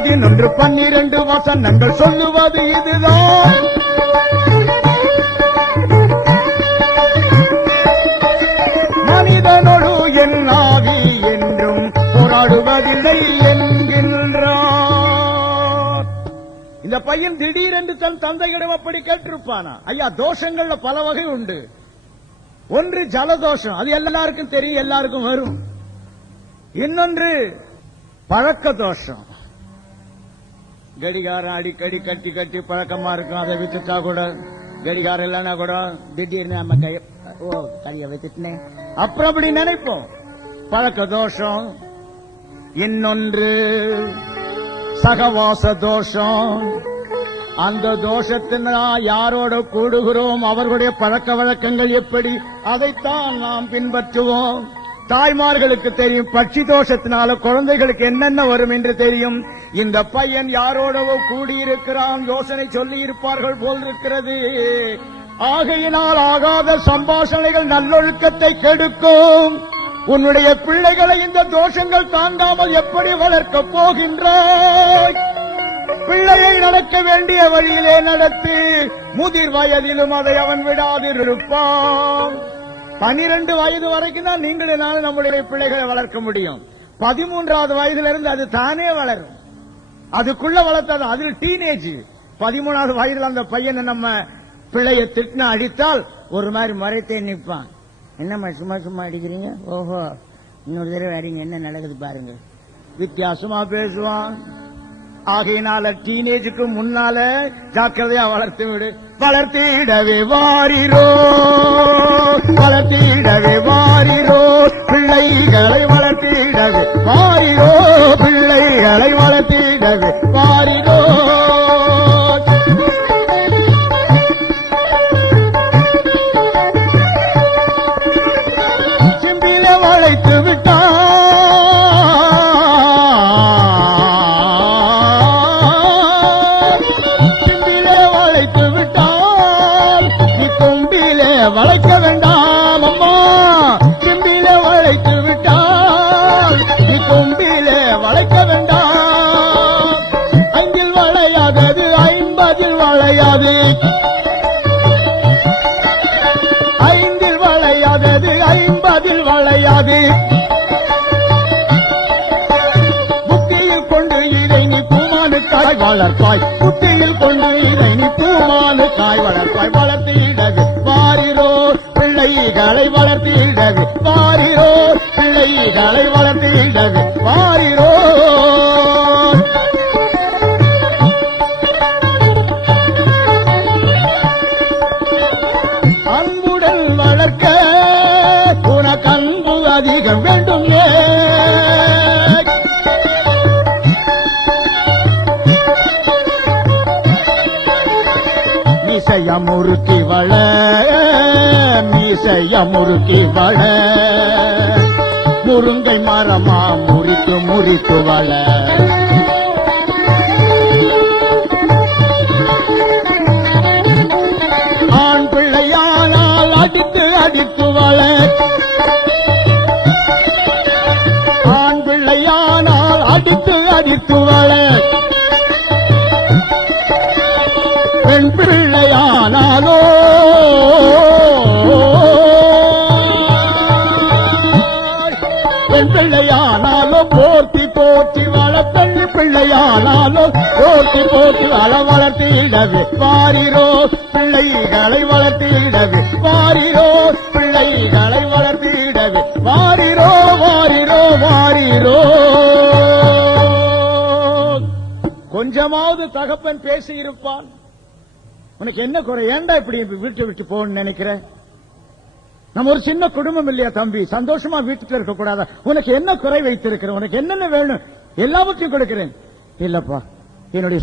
11 12 வசனங்கள் சொல்லுவது இதுதான். மனிதனோடு என் ஆவி என்றும் போராடுவதில்லை என்கின்றார். இந்த பையன் திடீரென்று தன் தந்தையிடம் அப்படி கேட்டிருப்பானா? ஐயா, தோஷங்கள்ல பல வகை உண்டு. ஒன்று ஜலதோஷம், அது எல்லாருக்கும் தெரியும், எல்லாருக்கும் வரும். இன்னொன்று பழக்க தோஷம். கடிகாரம் அடிக்கடி கட்டி கட்டி பழக்கமா இருக்கும், அதை வித்துட்டா கூட, கடிகாரம் இல்லைன்னா கூட திடீர்னு நம்ம கைய வச்சுட்டேன் அப்புறம் அப்படி நினைப்போம். பழக்க தோஷம். இன்னொன்று சகவாச தோஷம். அந்த தோஷத்தினால் யாரோட கூடுகிறோம், அவர்களுடைய பழக்க வழக்கங்கள் எப்படி, அதைத்தான் நாம் பின்பற்றுவோம். தாய்மார்களுக்கு தெரியும், பட்சி தோஷத்தினால குழந்தைகளுக்கு என்னென்ன வரும் என்று தெரியும். இந்த பையன் யாரோடவோ கூடியிருக்கிறான், யோசனை சொல்லி இருப்பார்கள் போல் இருக்கிறது. ஆகையினால் ஆகாத சம்பாஷணைகள் நல்லொழுக்கத்தை கெடுக்கும். உன்னுடைய பிள்ளைகளை இந்த தோஷங்கள் தாண்டாமல் எப்படி வளர்க்கப் போகின்றாய்? பிள்ளையை நடக்க வேண்டிய வழியிலே நடத்தி, முதிர் வயதிலும் அதை அவன் விடாதிருப்பான். 12 வயது வரைக்கும் தான் நீங்களும் நானும் நம்முடைய பிள்ளைகளை வளர்க்க முடியும். 13வது வயதிலிருந்து அது தானே வளரும். அதுக்குள்ள வளர்த்தது, அதில் டீனேஜ். 13வது வயதில் அந்த பையனை நம்ம பிள்ளைய திட்டினா அடித்தால் ஒரு மாதிரி மறைத்தே நிற்பான். என்னம்மா சும்மா சும்மா அடிக்கிறீங்க? ஓஹோ, இன்னொரு தடவை அடிங்க, என்ன நடக்குது பாருங்க. வித்தியாசமா பேசுவான். ஆகையினால டீனேஜுக்கு முன்னால ஜாக்கிரதையா வளர்த்து விடு. வளர்த்திடவே வாரிரோ, வளர்த்திடவே வாரிரோ, பிள்ளைகளை வளர்த்திடவே வாரிரோ, பிள்ளைகளை வளர்த்திடவே வாரிரோ. சிம்பில வளைத்து விட்டான், வளைக்க வேண்டாம் அம்மா, சிம்பில வளைத்து விட்டால் நீ கொம்பிலே வளைக்க வேண்டாம். 5 வளையாதது 50 வளையாது, 5 வளையாதது 50 வளையாது. புத்தியில் கொண்டு இதை நீ பூமானுக்காய் வளர்ப்பாய், புத்தியில் கொண்டு இதை நீ பூமானுக்காய் வளர்ப்பாய். வளர்த்திடவே வாரிரோ, பிள்ளைகளை வளர்த்திடவே வாரிரோ, பிள்ளைகளை வளர்த்திடவே வாரிரோ. அன்புடன் வளர்க்க உனக்கு அன்பு அதிகம் வேண்டும். மீசைய முறுக்கி வள, மீசைய முறுக்கி வள, முருங்கை மரமா முறித்து முறித்து வள. ஆண் பிள்ளையானால் அடித்து அடித்து வள, ஆண் பிள்ளையானால் அடித்து அடித்து வள. பெண் பிள்ளையானாலோ பெண் பிள்ளையானாலோ போற்றி போற்றி வள, பெண் பிள்ளையானாலோ போற்றி போற்றி வள. வளர்த்திடவே வாரிரோ, பிள்ளைகளை வளர்த்திடவே வாரிரோ, பிள்ளைகளை வளர்த்திடவே வாரிரோ, வாரிரோ, வாரிரோ. கொஞ்சமாவது தகப்பன் பேசி இருப்பான். உனக்கு என்ன குறை, ஏண்டா இப்படி வீட்டை விட்டு போகணும்னு நினைக்கிற? நம்ம ஒரு சின்ன குடும்பம் இல்லையா தம்பி, சந்தோஷமா வீட்டுல இருக்க கூடாதா? உனக்கு என்ன குறை வைத்திருக்கிற, உனக்கு என்னென்ன வேணும், எல்லாவற்றையும் கொடுக்கிறேன். இல்லப்பா, என்னுடைய